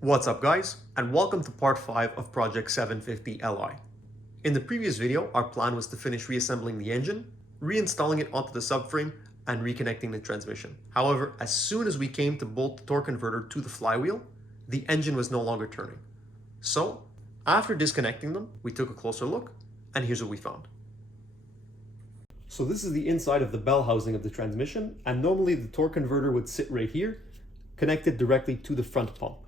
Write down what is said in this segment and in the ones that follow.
What's up guys, and welcome to part 5 of Project 750 Li. In the previous video, our plan was to finish reassembling the engine, reinstalling it onto the subframe, and reconnecting the transmission. However, as soon as we came to bolt the torque converter to the flywheel, the engine was no longer turning. So, after disconnecting them, we took a closer look, and here's what we found. So this is the inside of the bell housing of the transmission, and normally the torque converter would sit right here, connected directly to the front pump.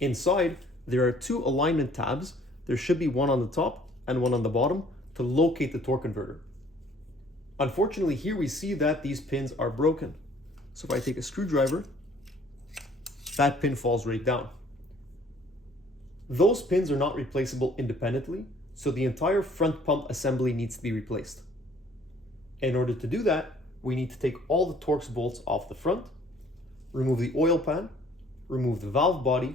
Inside, there are two alignment tabs. There should be one on the top and one on the bottom to locate the torque converter. Unfortunately, here we see that these pins are broken. So if I take a screwdriver, that pin falls right down. Those pins are not replaceable independently, so the entire front pump assembly needs to be replaced. In order to do that, we need to take all the Torx bolts off the front, remove the oil pan, remove the valve body,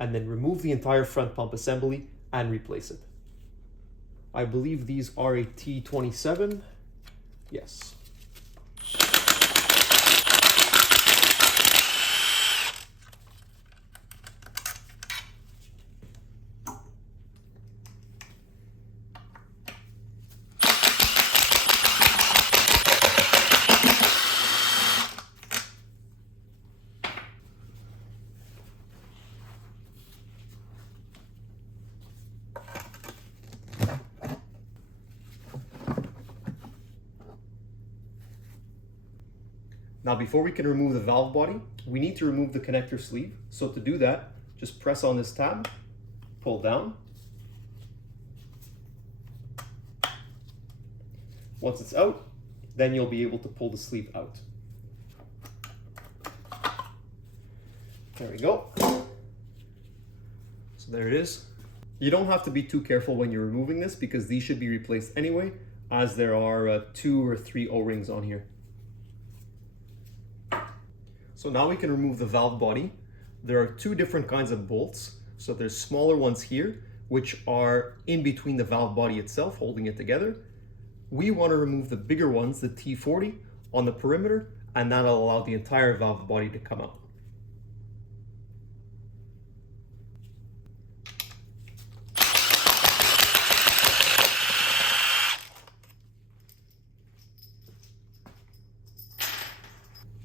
and then remove the entire front pump assembly and replace it. I believe these are a T27. Yes. Now before we can remove the valve body, we need to remove the connector sleeve. So to do that, just press on this tab, pull down. Once it's out, then you'll be able to pull the sleeve out. There we go. So there it is. You don't have to be too careful when you're removing this because these should be replaced anyway, as there are 2 or 3 O-rings on here. So now we can remove the valve body. There are 2 different kinds of bolts. So there's smaller ones here, which are in between the valve body itself, holding it together. We want to remove the bigger ones, the T40, on the perimeter, and that'll allow the entire valve body to come out.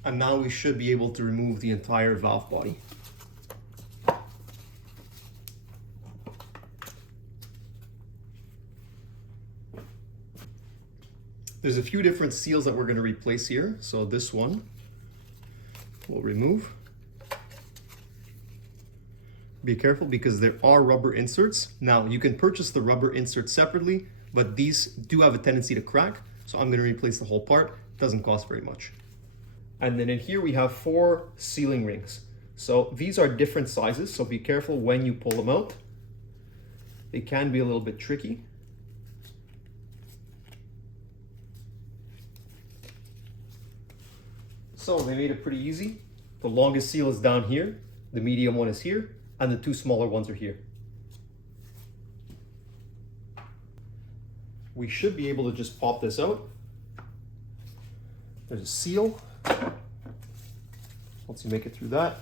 And now we should be able to remove the entire valve body. There's a few different seals that we're going to replace here. So this one we'll remove. Be careful because there are rubber inserts. Now you can purchase the rubber inserts separately, but these do have a tendency to crack. So I'm going to replace the whole part. It doesn't cost very much. And then in here we have 4 sealing rings. So these are different sizes, so be careful when you pull them out. They can be a little bit tricky. So they made it pretty easy. The longest seal is down here, the medium one is here, and the 2 smaller ones are here. We should be able to just pop this out. There's a seal. Once you make it through that,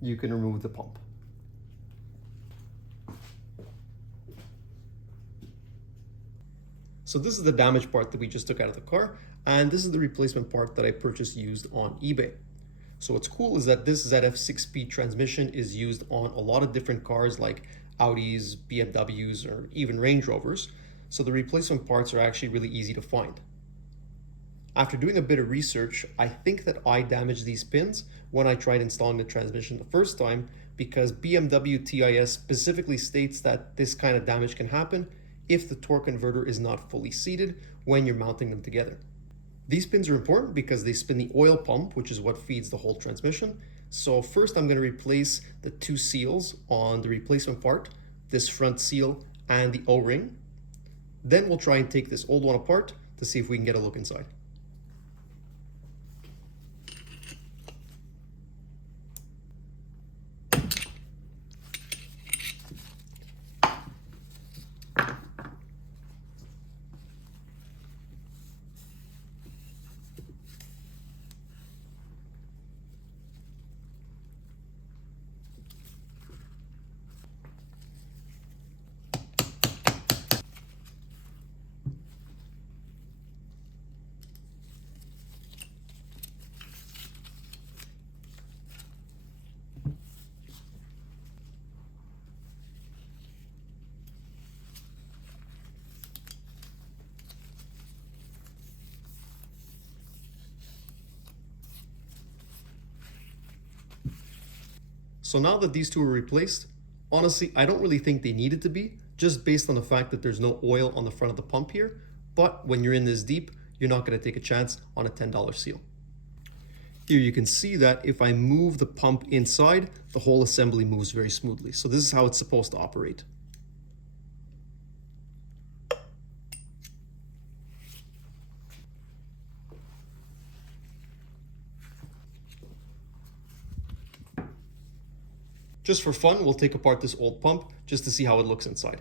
you can remove the pump. So this is the damaged part that we just took out of the car, and this is the replacement part that I purchased used on eBay. So what's cool is that this ZF 6-speed transmission is used on a lot of different cars like Audis, BMWs, or even Range Rovers. So the replacement parts are actually really easy to find. After doing a bit of research, I think that I damaged these pins when I tried installing the transmission the first time because BMW TIS specifically states that this kind of damage can happen if the torque converter is not fully seated when you're mounting them together. These pins are important because they spin the oil pump, which is what feeds the whole transmission. So first I'm going to replace the 2 seals on the replacement part, this front seal and the O-ring. Then we'll try and take this old one apart to see if we can get a look inside. So now that these two are replaced, honestly, I don't really think they needed to be, just based on the fact that there's no oil on the front of the pump here. But when you're in this deep, you're not going to take a chance on a $10 seal. Here you can see that if I move the pump inside, the whole assembly moves very smoothly. So this is how it's supposed to operate. Just for fun, we'll take apart this old pump just to see how it looks inside.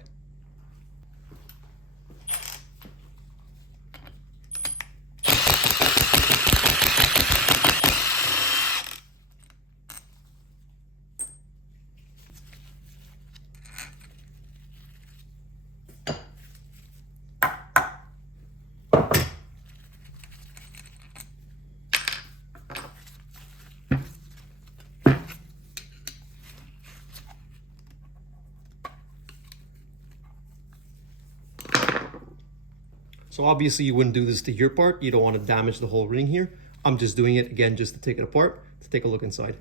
So obviously you wouldn't do this to your part. You don't want to damage the whole ring here. I'm just doing it again just to take it apart, to take a look inside.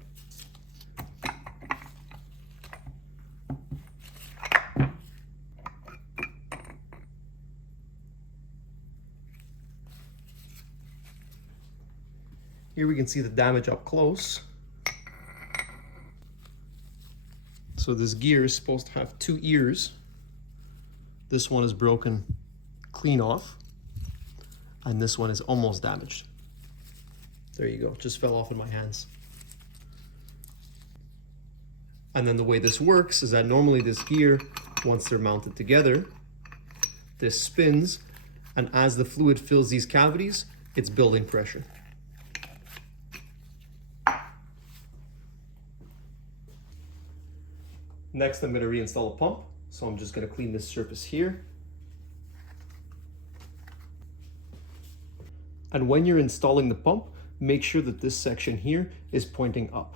Here we can see the damage up close. So this gear is supposed to have 2 ears. This one is broken clean off, and this one is almost damaged. There you go, just fell off in my hands. And then the way this works is that normally this gear, once they're mounted together, this spins, and as the fluid fills these cavities, it's building pressure. Next, I'm going to reinstall a pump. So I'm just going to clean this surface here. And when you're installing the pump, make sure that this section here is pointing up.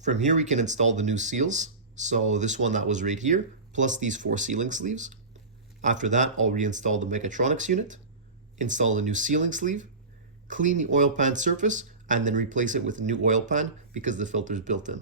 From here we can install the new seals. So this one that was right here, plus these 4 sealing sleeves. After that, I'll reinstall the Mechatronics unit, install a new sealing sleeve, clean the oil pan surface, and then replace it with a new oil pan because the filter is built in.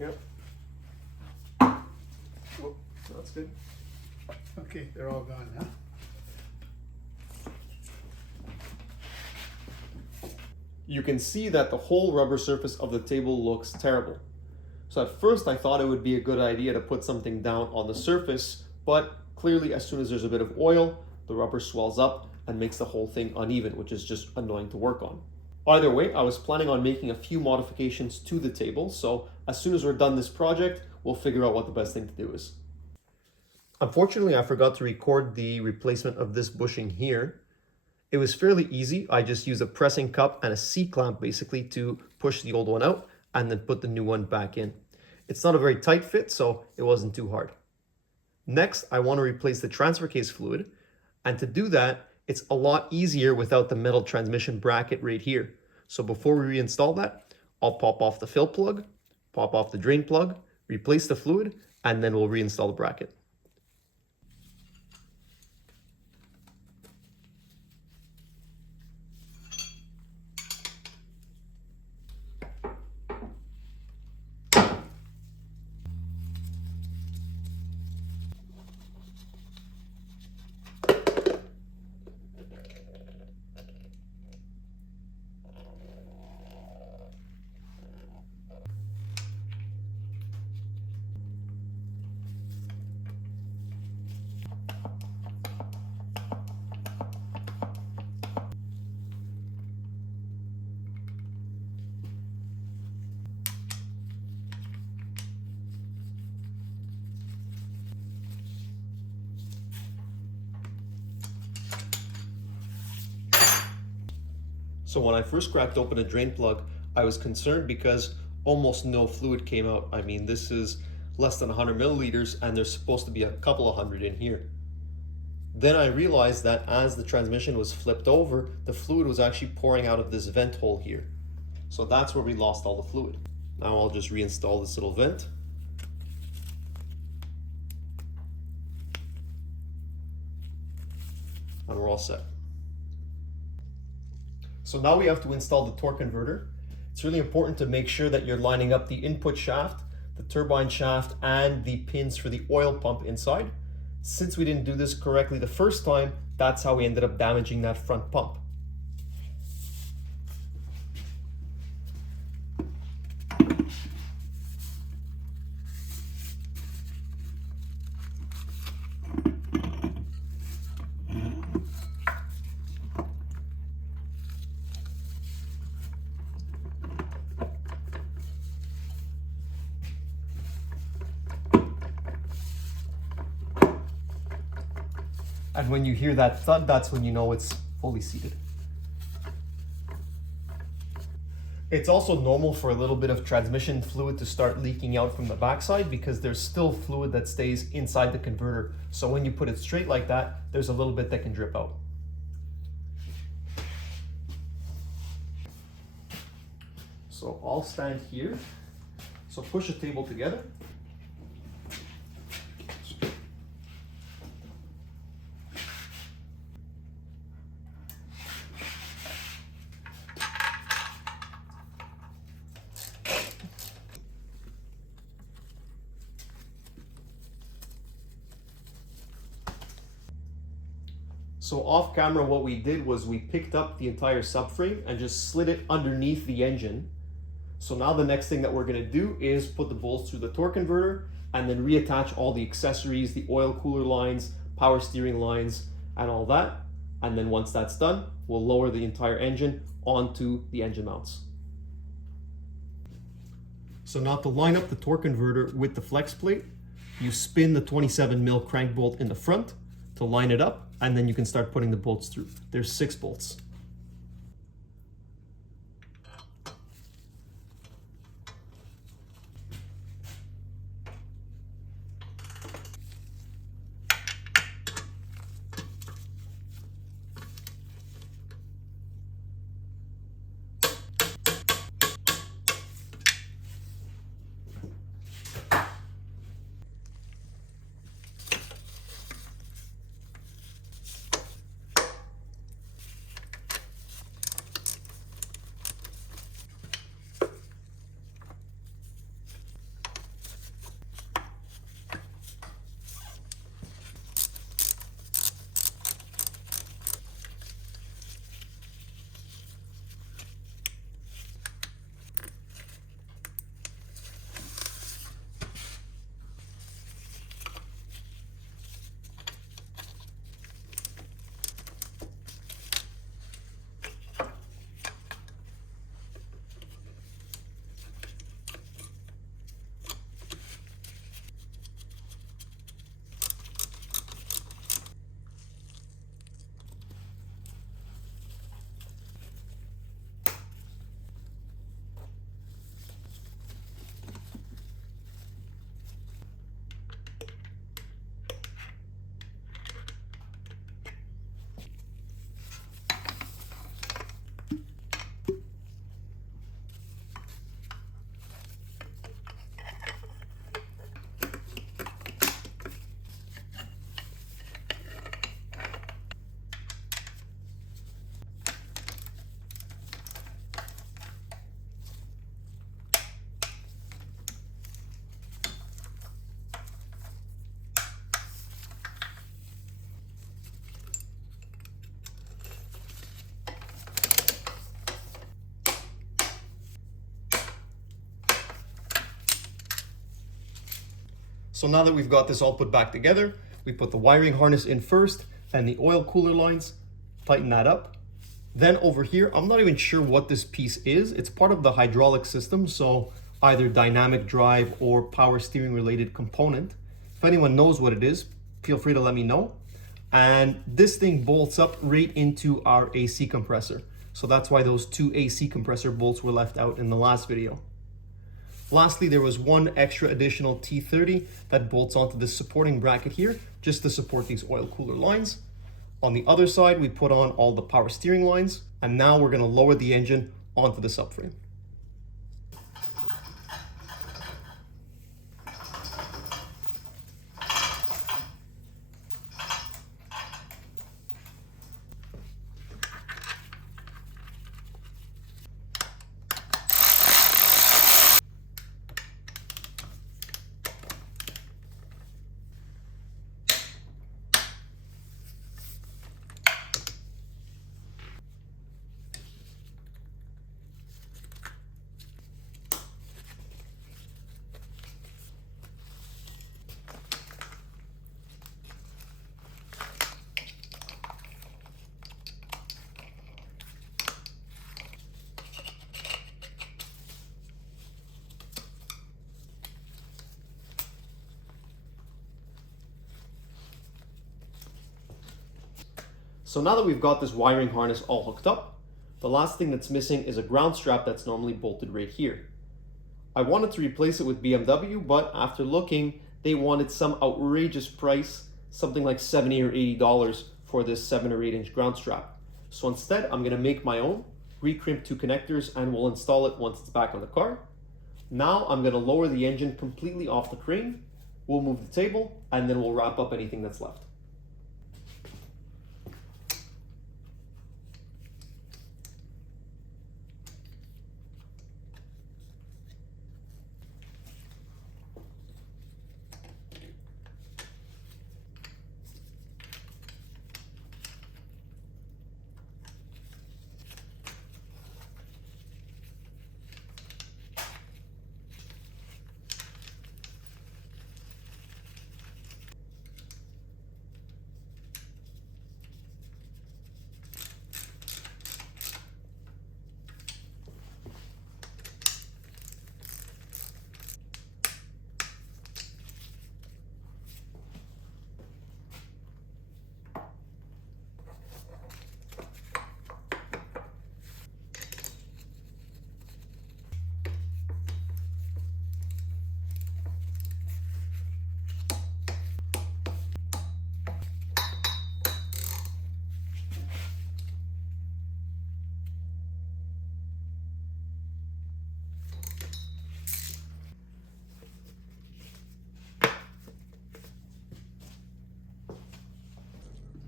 Yep. Oh, that's good. Okay, they're all gone, huh? You can see that the whole rubber surface of the table looks terrible. So at first I thought it would be a good idea to put something down on the surface, but clearly as soon as there's a bit of oil, the rubber swells up and makes the whole thing uneven, which is just annoying to work on. Either way, I was planning on making a few modifications to the table, so as soon as we're done this project, we'll figure out what the best thing to do is. Unfortunately, I forgot to record the replacement of this bushing here. It was fairly easy. I just used a pressing cup and a C-clamp basically to push the old one out and then put the new one back in. It's not a very tight fit, so it wasn't too hard. Next, I want to replace the transfer case fluid. And to do that, it's a lot easier without the metal transmission bracket right here. So before we reinstall that, I'll pop off the fill plug, pop off the drain plug, replace the fluid, and then we'll reinstall the bracket. So when I first cracked open a drain plug, I was concerned because almost no fluid came out. I mean, this is less than 100 milliliters and there's supposed to be a couple of hundred in here. Then I realized that as the transmission was flipped over, the fluid was actually pouring out of this vent hole here. So that's where we lost all the fluid. Now I'll just reinstall this little vent. And we're all set. So now we have to install the torque converter. It's really important to make sure that you're lining up the input shaft, the turbine shaft, and the pins for the oil pump inside. Since we didn't do this correctly the first time, that's how we ended up damaging that front pump. And when you hear that thud, that's when you know it's fully seated. It's also normal for a little bit of transmission fluid to start leaking out from the backside because there's still fluid that stays inside the converter. So when you put it straight like that, there's a little bit that can drip out. So I'll stand here. So push the table together. So off camera, what we did was we picked up the entire subframe and just slid it underneath the engine. So now the next thing that we're gonna do is put the bolts through the torque converter and then reattach all the accessories, the oil cooler lines, power steering lines, and all that. And then once that's done, we'll lower the entire engine onto the engine mounts. So now to line up the torque converter with the flex plate, you spin the 27 mil crank bolt in the front to line it up, and then you can start putting the bolts through. There's 6 bolts. So now that we've got this all put back together, we put the wiring harness in first and the oil cooler lines, tighten that up. Then over here, I'm not even sure what this piece is. It's part of the hydraulic system, so either dynamic drive or power steering related component. If anyone knows what it is, feel free to let me know. And this thing bolts up right into our AC compressor. So that's why those two AC compressor bolts were left out in the last video. Lastly, there was one extra additional T30 that bolts onto this supporting bracket here, just to support these oil cooler lines. On the other side, we put on all the power steering lines, and now we're gonna lower the engine onto the subframe. So now that we've got this wiring harness all hooked up, the last thing that's missing is a ground strap that's normally bolted right here. I wanted to replace it with BMW, but after looking, they wanted some outrageous price, something like $70 or $80 for this 7 or 8 inch ground strap. So instead, I'm gonna make my own, recrimp 2 connectors, and we'll install it once it's back on the car. Now I'm gonna lower the engine completely off the crane, we'll move the table, and then we'll wrap up anything that's left.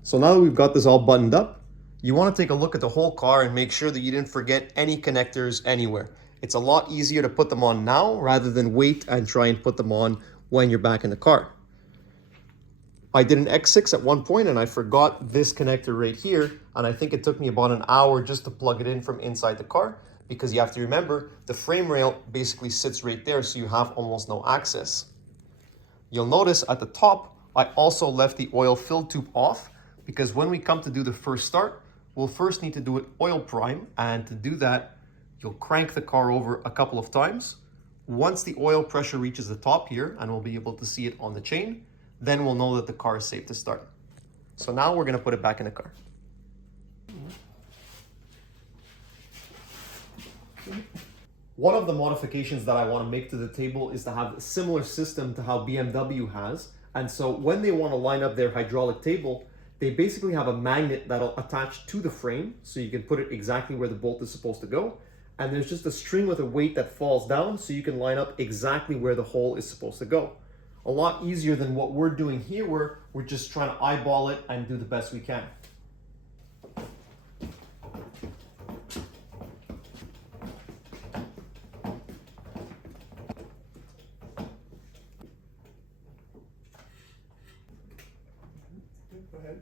So now that we've got this all buttoned up, you want to take a look at the whole car and make sure that you didn't forget any connectors anywhere. It's a lot easier to put them on now rather than wait and try and put them on when you're back in the car. I did an X6 at one point and I forgot this connector right here, and I think it took me about an hour just to plug it in from inside the car, because you have to remember the frame rail basically sits right there, so you have almost no access. You'll notice at the top, I also left the oil fill tube off, because when we come to do the first start, we'll first need to do an oil prime, and to do that, you'll crank the car over a couple of times. Once the oil pressure reaches the top here, and we'll be able to see it on the chain, then we'll know that the car is safe to start. So now we're gonna put it back in the car. One of the modifications that I want to make to the table is to have a similar system to how BMW has. And so when they want to line up their hydraulic table, they basically have a magnet that'll attach to the frame, so you can put it exactly where the bolt is supposed to go. And there's just a string with a weight that falls down, so you can line up exactly where the hole is supposed to go. A lot easier than what we're doing here, where we're just trying to eyeball it and do the best we can. Go ahead.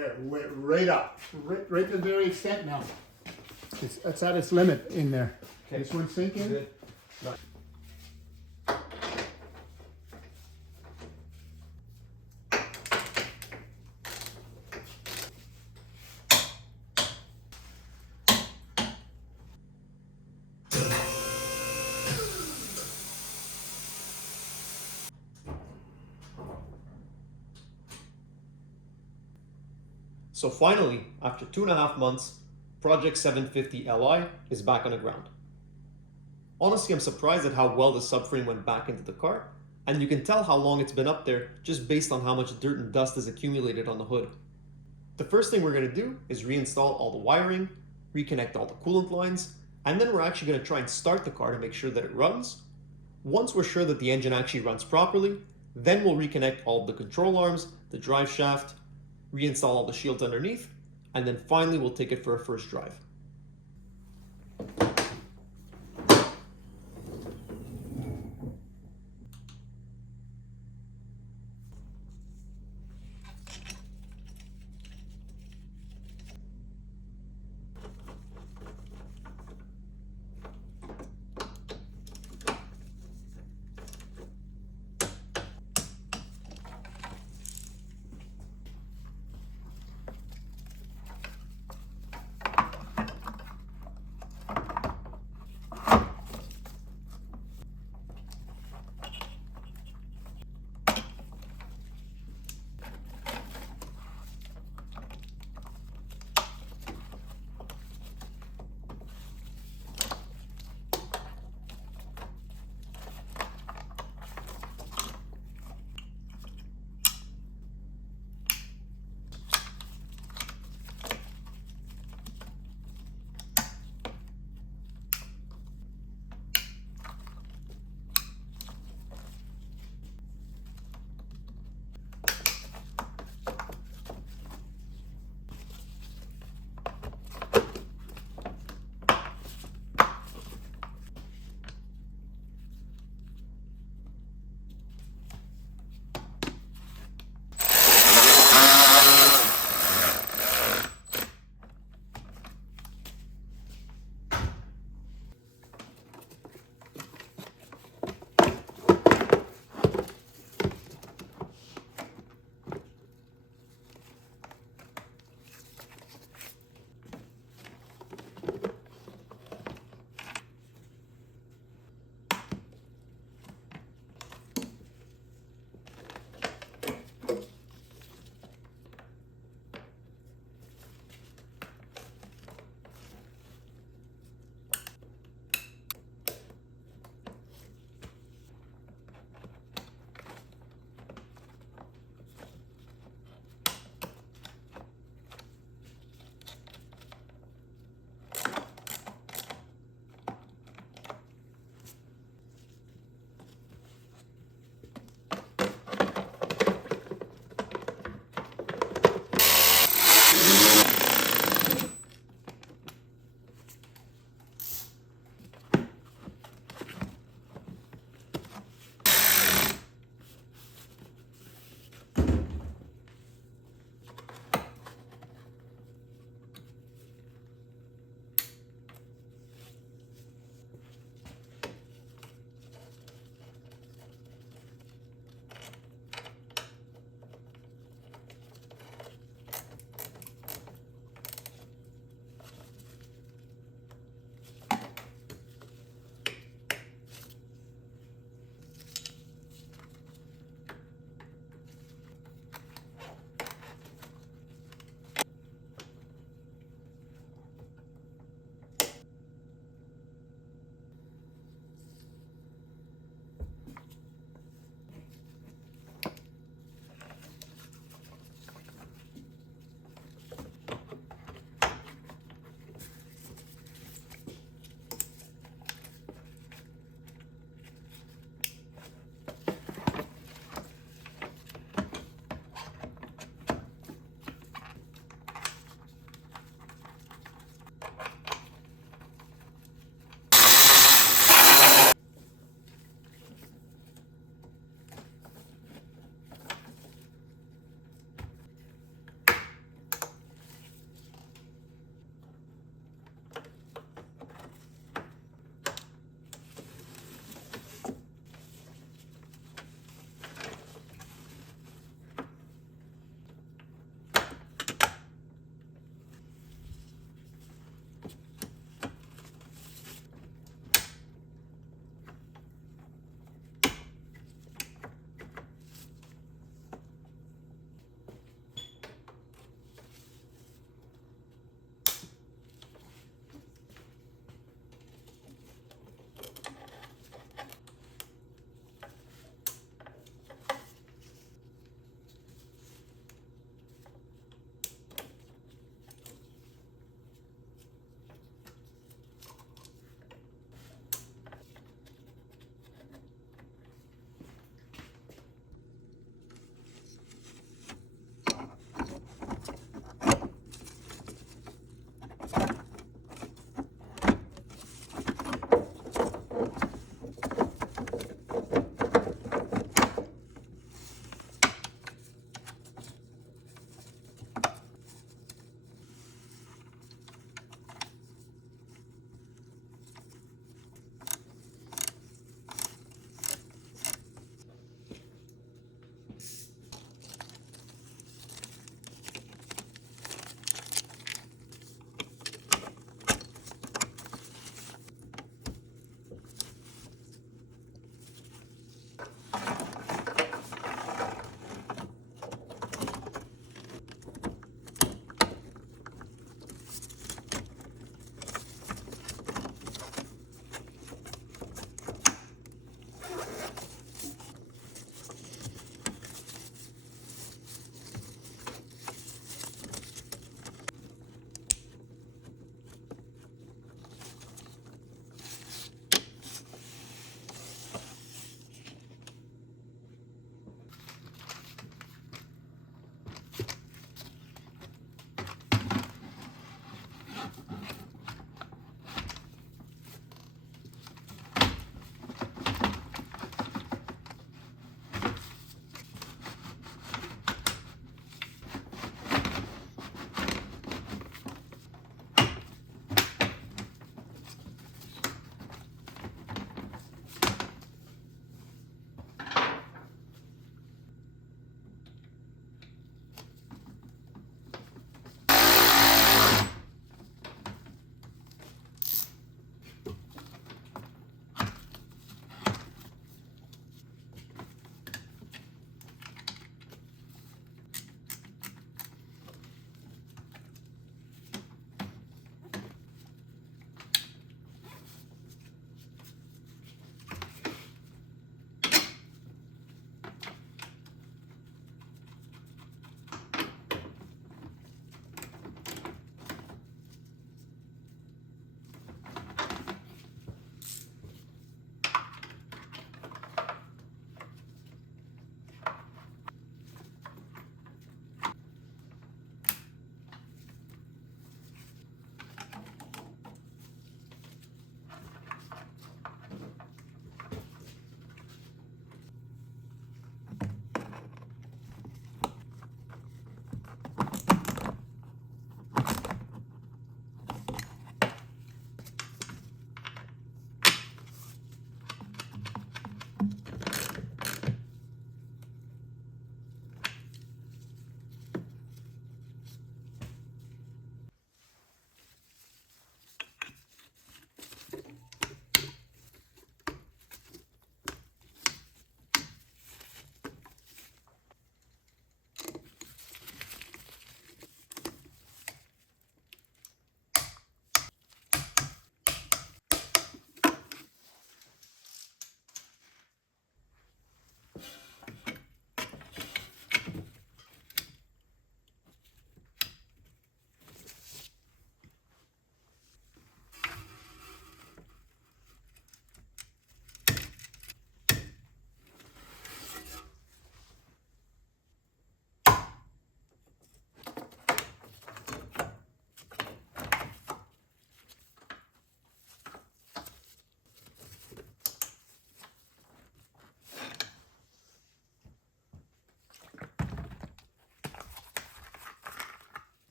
There, right up. Right to the very extent now. It's at its limit in there. Okay. This one sinking. Good. So finally, after 2.5 months, Project 750 Li is back on the ground. Honestly, I'm surprised at how well the subframe went back into the car, and you can tell how long it's been up there just based on how much dirt and dust has accumulated on the hood. The first thing we're going to do is reinstall all the wiring, reconnect all the coolant lines, and then we're actually going to try and start the car to make sure that it runs. Once we're sure that the engine actually runs properly, then we'll reconnect all of the control arms, the drive shaft, reinstall all the shields underneath, and then finally we'll take it for a first drive.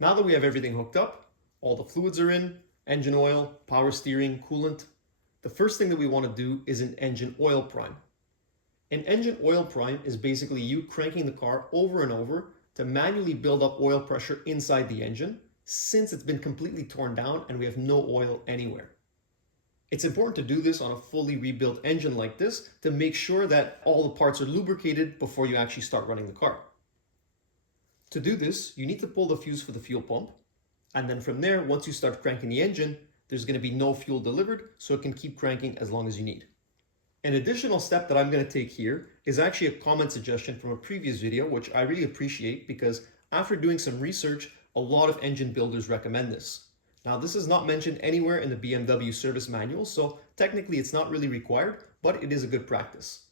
Now that we have everything hooked up, all the fluids are in, engine oil, power steering, coolant, the first thing that we want to do is an engine oil prime. An engine oil prime is basically you cranking the car over and over to manually build up oil pressure inside the engine since it's been completely torn down and we have no oil anywhere. It's important to do this on a fully rebuilt engine like this to make sure that all the parts are lubricated before you actually start running the car. To do this, you need to pull the fuse for the fuel pump, and then from there, once you start cranking the engine, there's going to be no fuel delivered, so it can keep cranking as long as you need. An additional step that I'm going to take here is actually a comment suggestion from a previous video, which I really appreciate because after doing some research, a lot of engine builders recommend this. Now, this is not mentioned anywhere in the BMW service manual, so technically it's not really required, but it is a good practice.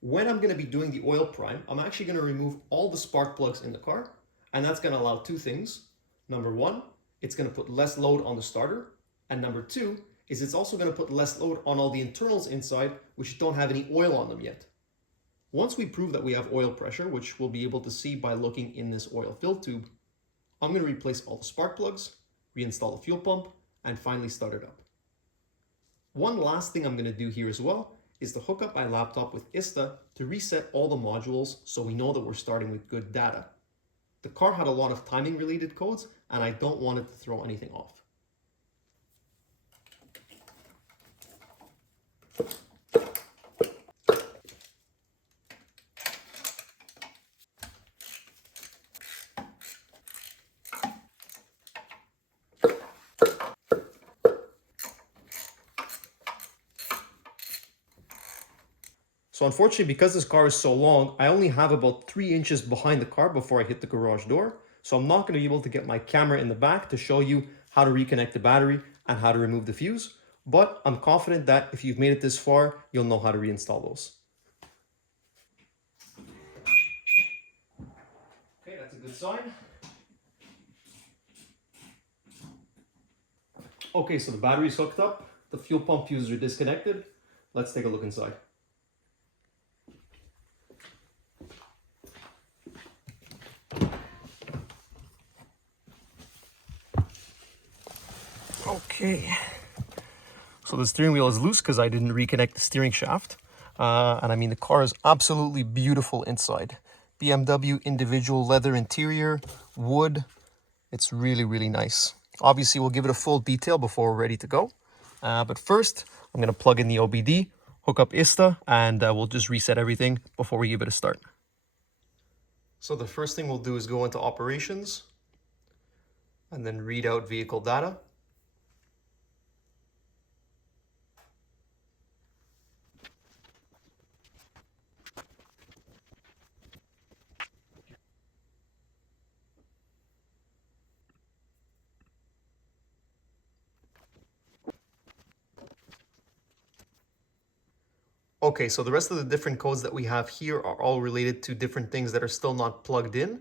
When I'm going to be doing the oil prime, I'm actually going to remove all the spark plugs in the car, and that's going to allow two things. Number one, it's going to put less load on the starter, and number two is it's also going to put less load on all the internals inside, which don't have any oil on them yet. Once we prove that we have oil pressure, which we'll be able to see by looking in this oil fill tube, I'm going to replace all the spark plugs, reinstall the fuel pump, and finally start it up. One last thing I'm going to do here as well is to hook up my laptop with ISTA to reset all the modules so we know that we're starting with good data. The car had a lot of timing related codes and I don't want it to throw anything off. So unfortunately, because this car is so long, I only have about 3 inches behind the car before I hit the garage door. So I'm not going to be able to get my camera in the back to show you how to reconnect the battery and how to remove the fuse. But I'm confident that if you've made it this far, you'll know how to reinstall those. Okay, that's a good sign. Okay, so the battery's hooked up. The fuel pump fuses are disconnected. Let's take a look inside. Okay, so the steering wheel is loose because I didn't reconnect the steering shaft. And I mean, the car is absolutely beautiful inside. BMW individual leather interior, wood. It's really, really nice. Obviously, we'll give it a full detail before we're ready to go. But first, I'm going to plug in the OBD, hook up ISTA, and we'll just reset everything before we give it a start. So the first thing we'll do is go into operations and then read out vehicle data. Okay, so the rest of the different codes that we have here are all related to different things that are still not plugged in.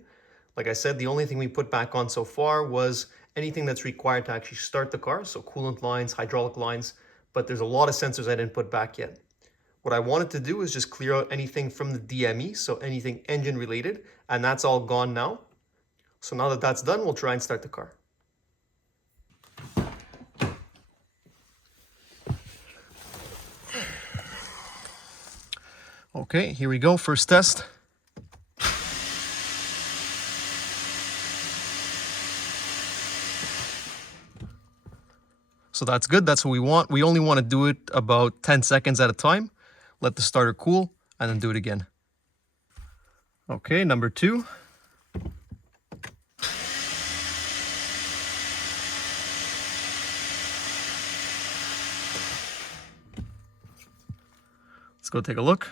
Like I said, the only thing we put back on so far was anything that's required to actually start the car, so coolant lines, hydraulic lines, but there's a lot of sensors I didn't put back yet. What I wanted to do is just clear out anything from the DME, so anything engine related, and that's all gone now. So now that that's done, we'll try and start the car. Okay, here we go, first test. So that's good, that's what we want. We only want to do it about 10 seconds at a time. Let the starter cool, and then do it again. Okay, number 2. Let's go take a look.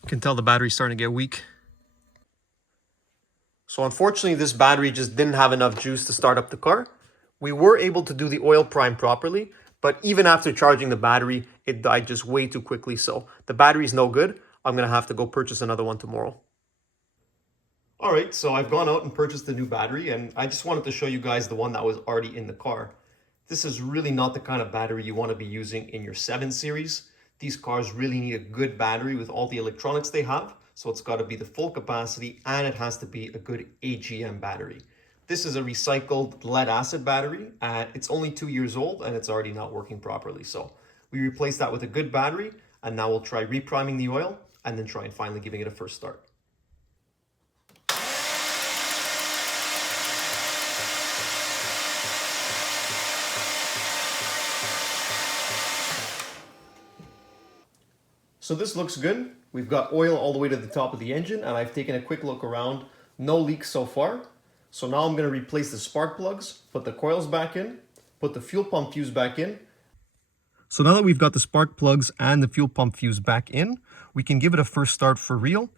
You can tell the battery's starting to get weak. So unfortunately, this battery just didn't have enough juice to start up the car. We were able to do the oil prime properly, but even after charging the battery, it died just way too quickly. So the battery's no good. I'm gonna have to go purchase another one tomorrow. All right, so I've gone out and purchased the new battery, and I just wanted to show you guys the one that was already in the car. This is really not the kind of battery you want to be using in your 7 Series. These cars really need a good battery with all the electronics they have, so it's got to be the full capacity, and it has to be a good AGM battery. This is a recycled lead acid battery. It's only 2 years old, and it's already not working properly. So we replaced that with a good battery, and now we'll try repriming the oil, and then try and finally giving it a first start. So this looks good. We've got oil all the way to the top of the engine, and I've taken a quick look around. No leaks so far. So now I'm going to replace the spark plugs, put the coils back in, put the fuel pump fuse back in. So now that we've got the spark plugs and the fuel pump fuse back in, we can give it a first start for real.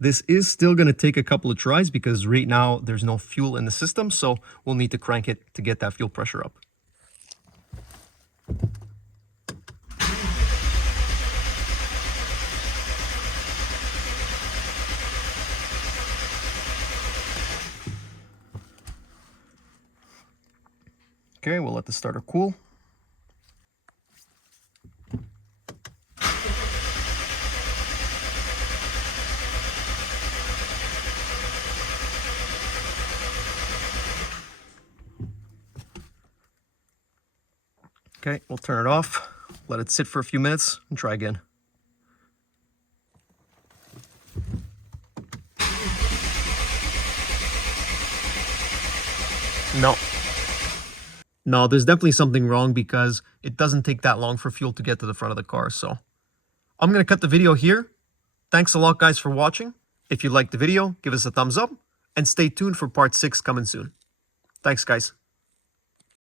This is still going to take a couple of tries because right now there's no fuel in the system, so we'll need to crank it to get that fuel pressure up. Okay, we'll let the starter cool. Okay, we'll turn it off, let it sit for a few minutes, and try again. No, there's definitely something wrong because it doesn't take that long for fuel to get to the front of the car. So I'm going to cut the video here. Thanks a lot, guys, for watching. If you liked the video, give us a thumbs up and stay tuned for part 6 coming soon. Thanks, guys.